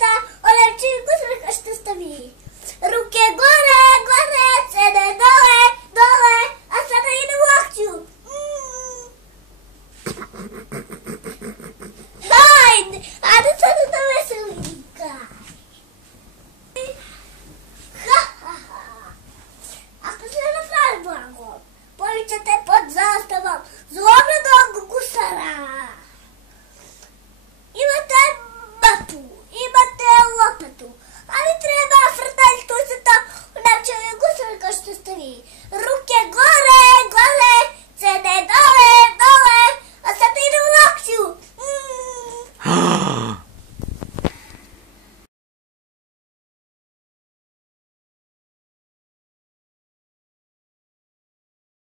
tuceta, onemocalih gusara kao što ste vi. Ruke gore, gore, cene dole, dole, a sada idem u akciju. Hajde sada da veselim kaj. Ako se napravi blago, povićete pod zastavom zlobnog gusara. Imate mapu, imate lopatu, ali treba frtalj, tuceta, onemocalih gusara kao što ste vi. Ruke gore.